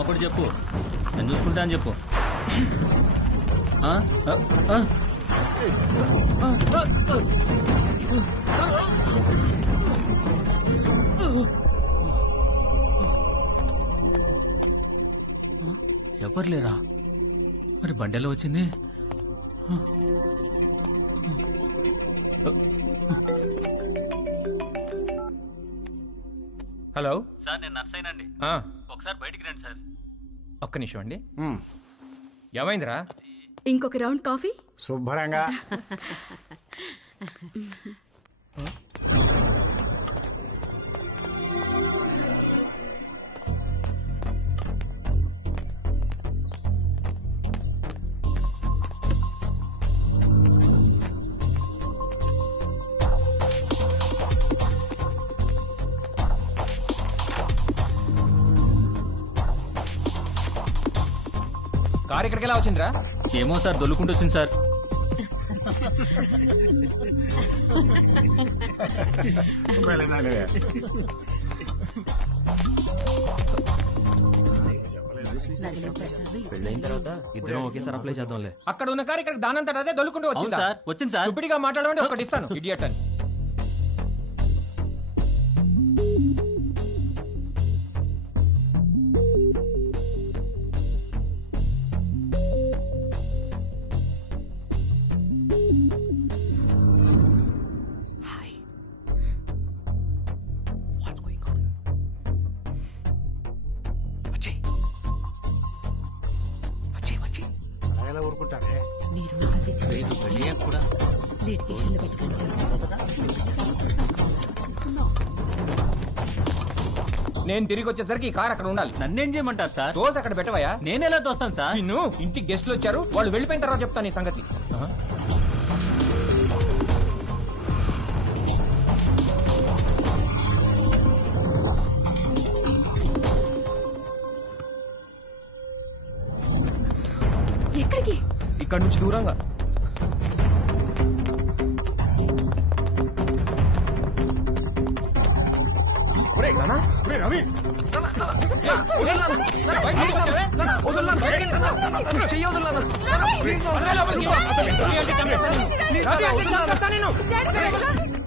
నమ్మకుడు చెప్పు, నేను చూసుకుంటా అని చెప్పు. ఎవరు లేరా? మరి బండెలో వచ్చింది? హలో సార్, నేను నర్సైనండి. ఒకసారి బయటికి రండి సార్. ఒక్క నిమిషం అండి. ఏమైందిరా? ఇంకొక రౌండ్ కాఫీ శుభ్రంగా. కారు ఇక్కడికి ఎలా వచ్చిందిరా? ఏమో సార్, దొల్లుకుంటూ వచ్చింది సార్. పెళ్ళైన తర్వాత ఇద్దరం ఒకేసారి అప్లై చేద్దాంలే. అక్కడ ఉన్న కారు ఇక్కడ దానంతట అదే దొల్లుకుంటూ వచ్చింది సార్. వచ్చింది సార్. ఇప్పటిగా మాట్లాడమంటే ఒకటి ఇస్తాను, ఇడియట్ అని. నేను తిరిగి వచ్చేసరికి ఈ కార్ అక్కడ ఉండాలి. నన్నేం చేయమంటారు సార్? దోశ అక్కడ పెట్టవయా? నేను ఎలా తోస్తాను సార్? నిన్ను ఇంటికి గెస్ట్లు వచ్చారు, వాళ్ళు వెళ్ళిపోయిన తర్వాత చెప్తాను ఈ సంగతి. ఎక్కడికి? ఇక్కడ నుంచి దూరంగా.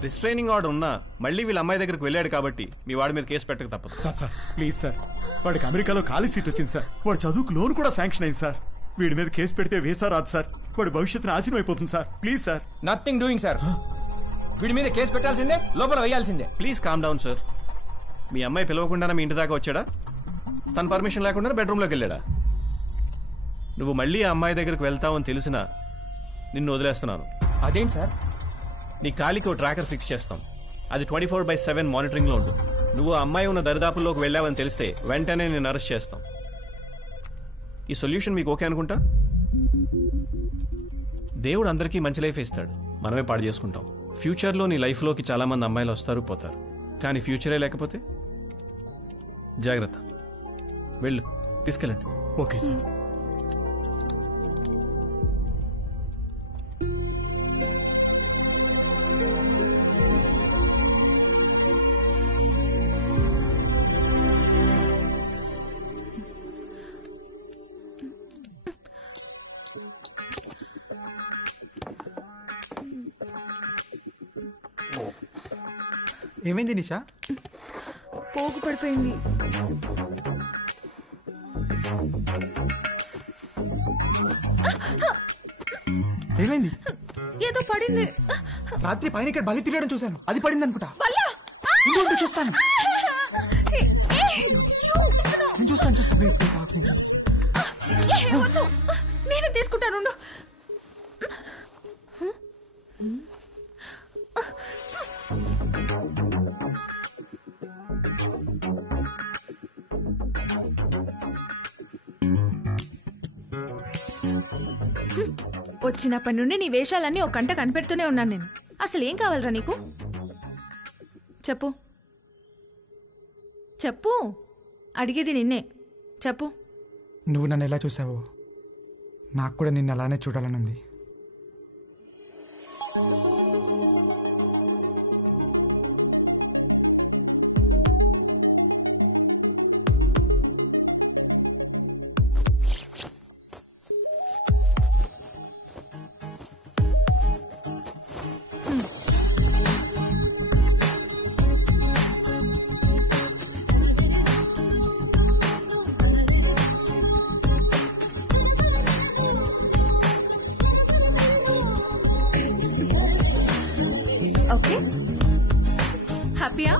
రిస్ట్రైనింగ్ ఆర్డర్ ఉన్నా మళ్ళీ వీళ్ళ అమ్మాయి దగ్గరికి వెళ్ళాడు కాబట్టి మీ వాడి మీద కేసు పెట్టక తప్పదు. సార్ ప్లీజ్ సార్, వాడికి అమెరికాలో ఖాళీ సీట్ వచ్చింది సార్. వాడు చదువుకు లోన్ కూడా శాంక్షన్ అయింది సార్. వీడి మీద కేసు పెడితే వేసా రాదు సార్. వాడి భవిష్యత్తు నాశనం అయిపోతుంది sir. Please sir. Nothing doing sir. వీడి మీద కేసు పెట్టాల్సిందే, లోపల వేయాల్సిందే. Please calm down sir. మీ అమ్మాయి పిలవకుండానే మీ ఇంటి దాకా వచ్చాడా? తన పర్మిషన్ లేకుండా బెడ్రూమ్లోకి వెళ్ళాడా? నువ్వు మళ్ళీ ఆ అమ్మాయి దగ్గరికి వెళ్తావని తెలిసినా నిన్ను వదిలేస్తున్నాను. అదేంటి సార్? నీ కాలికి ఓ ట్రాకర్ ఫిక్స్ చేస్తాం. అది 24/7 మానిటరింగ్లో ఉంటుంది. నువ్వు ఆ అమ్మాయి ఉన్న దరిదాపుల్లోకి వెళ్ళావని తెలిస్తే వెంటనే నేను అరెస్ట్ చేస్తాం. ఈ సొల్యూషన్ మీకు ఓకే అనుకుంటా? దేవుడు అందరికీ మంచి లైఫ్ ఇస్తాడు, మనమే పాడు చేసుకుంటాం. ఫ్యూచర్లో నీ లైఫ్లోకి చాలా మంది అమ్మాయిలు వస్తారు పోతారు, కానీ ఫ్యూచరే లేకపోతే జాగ్రత్త. వెళ్ళు, తీసుకెళ్ళండి. Okay sir. ఏమైంది నిషా? పోగు పడిపోయింది. ఏమైంది? ఏదో పడింది. రాత్రి పైన ఇక్కడ బలి తిరగడం చూశాను, అది పడింది అనుకుంటా. చూస్తాను నేను చూస్తాను. నేను తీసుకుంటాను. వచ్చినప్పటి నుండి నీ వేషాలన్నీ ఒక గంట కనిపెడుతూనే ఉన్నాను నేను. అసలు ఏం కావాలరా నీకు? చెప్పు చెప్పు, అడిగేది నిన్నే. చెప్పు. నువ్వు నన్ను ఎలా చూసావో నాకు కూడా నిన్ను అలానే చూడాలనుంది. ఓకే హ్యాపీయా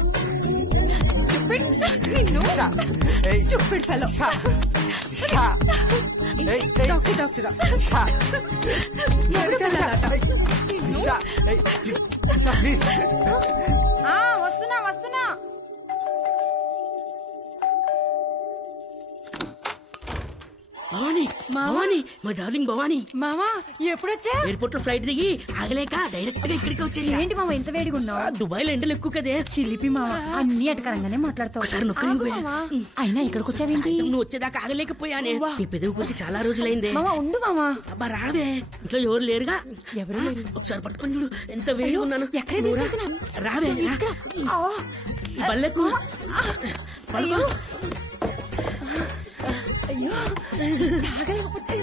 నిన్ను స్టూపిడ్ ఫెలో డాక్టర్ వస్తున్నా భవాని మా డార్లింగ్ భవాని మామా ఎప్పుడొచ్చా ఎయిర్పోర్ట్ లో ఫ్లైట్ దిగి ఆగలేక డైరెక్ట్ గా ఇక్కడికి వచ్చేసి. ఏంటి మామ ఇంత వేడిగా ఉన్నావు? దుబాయ్ లో ఎండలు ఎక్కువ కదే. చిలిపి మామ అన్ని అటకరంగానే మాట్లాడతావు. ఒకసారి నొక్కని అయినా ఇక్కడికి వచ్చావేంటి? నువ్వు వచ్చేదాకా ఆగలేకపోయానే. నీ పెదవి కొరికి చాలా రోజులైందే. మామ ఉండు మామ. అబ్బా రావే, ఇంట్లో ఎవరు లేరుగా. ఎవరు లేరు. ఒకసారి పట్టుకొని చూడు ఎంత వేడిగా ఉన్నాను. ఎక్కడ రావే ఈ బల్లెకు పడుకో. అయ్యో తాగలేకపోతే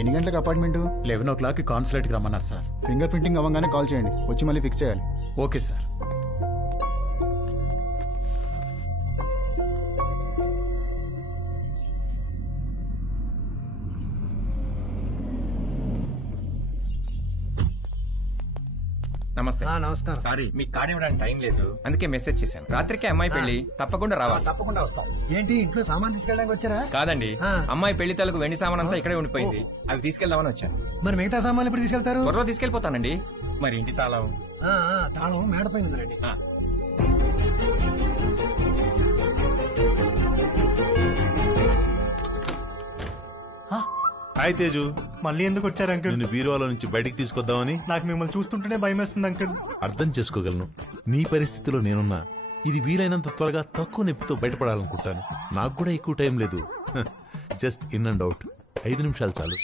ఎన్ని గంటలకు అపార్ట్మెంట్? 11 కాన్సులేట్కి రమ్మన్నారు సార్. ఫింగర్ ప్రింటింగ్ అవ్వగానే కాల్ చేయండి, వచ్చి మళ్ళీ ఫిక్స్ చేయాలి. Okay sir. నమస్తే. నమస్కారం. సారీ మీకు కార్డు ఇవ్వడానికి టైం లేదు, అందుకే మెసేజ్ చేశాను. రాత్రికి అమ్మాయి పెళ్లి, తప్పకుండా రావాలి. తప్పకుండా వస్తాం. ఏంటి ఇంట్లో సామాన్ తీసుకెళ్ళడానికి వచ్చారా? కాదండి, అమ్మాయి పెళ్లి తాలూకు వెండి సామాన్ అంతా ఇక్కడే ఉండిపోయింది, అవి తీసుకెళ్దామని వచ్చాను. మరి మిగతా సామాన్లు ఎప్పుడు తీసుకెళ్తారు? త్వరలో తీసుకెళ్లిపోతానండి. మరి ఇంటి తాళం? తాళం మేడపై ఉందండి. హాయ్ తేజు, మళ్ళీ ఎందుకు వచ్చారు అంకుల్? నిన్ను బీరువాలో నుంచి బయటికి తీసుకొద్దామని. నాకు మిమ్మల్ని చూస్తుంటేనే భయం వేస్తుంది అంకుల్. అర్థం చేసుకోగలను, నీ పరిస్థితిలో నేనున్నా. ఇది వీలైనంత త్వరగా తక్కువ నొప్పితో బయటపడాలనుకుంటాను. నాకు కూడా ఎక్కువ టైం లేదు. జస్ట్ ఇన్ అండ్ అవుట్ 5 నిమిషాలు చాలు.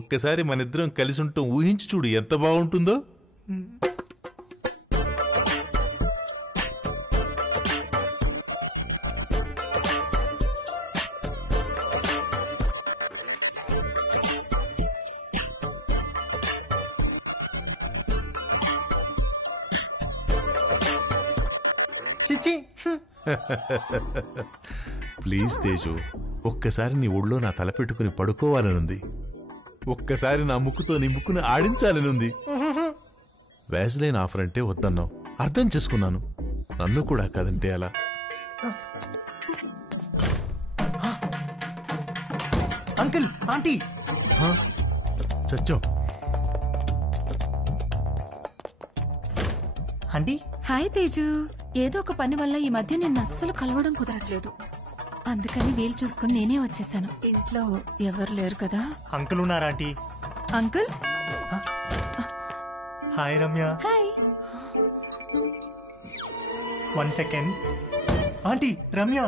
ఒక్కసారి మన ఇద్దరం కలిసి ఉంటాం ఊహించి చూడు, ఎంత బాగుంటుందో. ప్లీజ్ తేజు, ఒక్కసారి నీ ఒళ్ళో నా తల పెట్టుకుని పడుకోవాలనుంది. ఒక్కసారి నా ముక్కుతో నీ ముక్కుని ఆడించాలనుంది. వ్యాజ్లైన్ ఆఫర్ అంటే వద్దన్నావు, అర్థం చేసుకున్నాను. నన్ను కూడా కాదంటే అలా. అంకుల్, ఆంటీ చచ్చో. ఆంటీ. హాయ్ తేజు. ఏదో ఒక పని వల్ల ఈ మధ్య నిన్ను అస్సలు కలవడం కుదరట్లేదు, అందుకని వీలు చూసుకుని నేనే వచ్చేసాను. ఇంట్లో ఎవరు లేరు కదా? అంకుల్ ఉన్నారా aunty? Uncle hi Ramya. Hi. 1 second. Aunty Ramya.